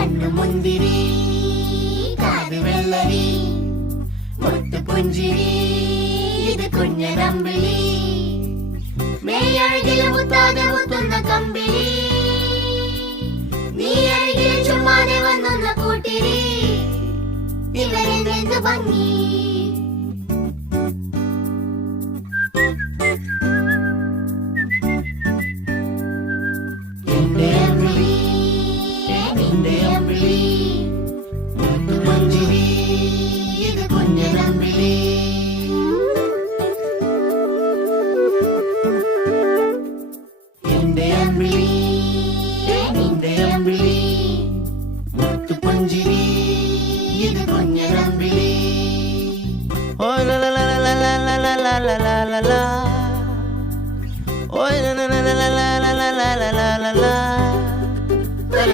കണ്ണു മുന്തിരി കാത് വെള്ളരി മുത്തുപുഞ്ചിരി ഇത് കുഞ്ഞനമ്പിളി മേയഴകില് മുത്താതെ മുത്തുന്ന കമ്പിളി നീ അഴകിൽ ചുമ്മാതെ വന്നൊന്ന കൂട്ടിരി ഇവരെന്ത് ഭംഗി